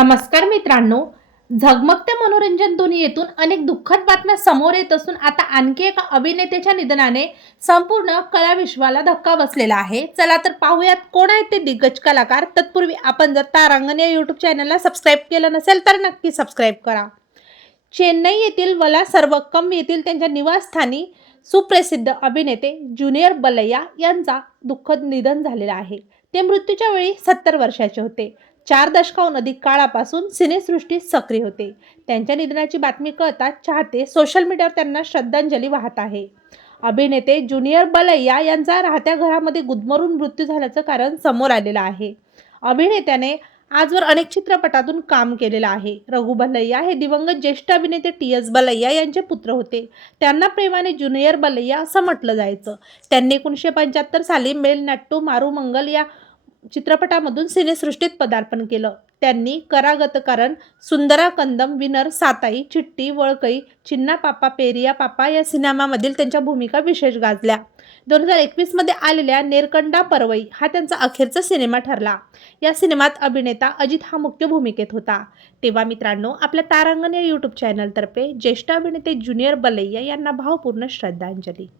नमस्कार मित्रांनो. झगमगत्या मनोरंजन दुनियेतून अनेक दुःखद बातम्या समोर येत असून आता आणखी एका अभिनेत्याच्या निधनाने संपूर्ण कलाविश्वाला धक्का बसलेला आहे. चला तर पाहूयात कोण आहेत ते दिग्गज कलाकार. तत्पूर्वी आपण जर तारांगण या यूट्यूब चॅनलला सबस्क्राईब केलं नसेल तर नक्की सबस्क्राईब करा. चेन्नई येथील वला सर्वक्कम येथील त्यांच्या निवासस्थानी सुप्रसिद्ध अभिनेते ज्युनियर बलैया यांचा दुःखद निधन झालेलं आहे. ते मृत्यूच्या वेळी सत्तर वर्षाचे होते. चार दशकाहून अधिक काळापासून सिनेसृष्टीत सक्रिय होते. त्यांच्या निधनाची बातमी कळताच चाहते सोशल मीडियावर त्यांना श्रद्धांजली वाहत आहे. अभिनेते ज्युनियर बलैया यांचा राहत्या घरामध्ये गुदमरून मृत्यू झाल्याचं कारण समोर आलेलं आहे. अभिनेत्याने आजवर अनेक चित्रपटातून काम केलेलं आहे. रघु बलैया हे दिवंगत ज्येष्ठ अभिनेते टी. एस. बलैया यांचे पुत्र होते. त्यांना प्रेमाने ज्युनियर बलैया असं म्हटलं जायचं. त्यांनी एकोणीसशे पंच्याहत्तर साली मेल नट्टू मारू मंगल या चित्रपटामधून सिनेसृष्टीत पदार्पण केलं. त्यांनी करागतकरण सुंदरा कंदम विनर साताई चिट्टी वळकई चिन्ना पापा पेरिया पापा या सिनेमामधील त्यांच्या भूमिका विशेष गाजल्या. दोन हजार एकवीसमध्ये आलेल्या नेरकंडा परवई हा त्यांचा अखेरचा सिनेमा ठरला. या सिनेमात अभिनेता अजित हा मुख्य भूमिकेत होता. तेव्हा मित्रांनो आपल्या तारांगण या यूट्यूब चॅनलतर्फे ज्येष्ठ अभिनेते ज्युनियर बलैया यांना भावपूर्ण श्रद्धांजली.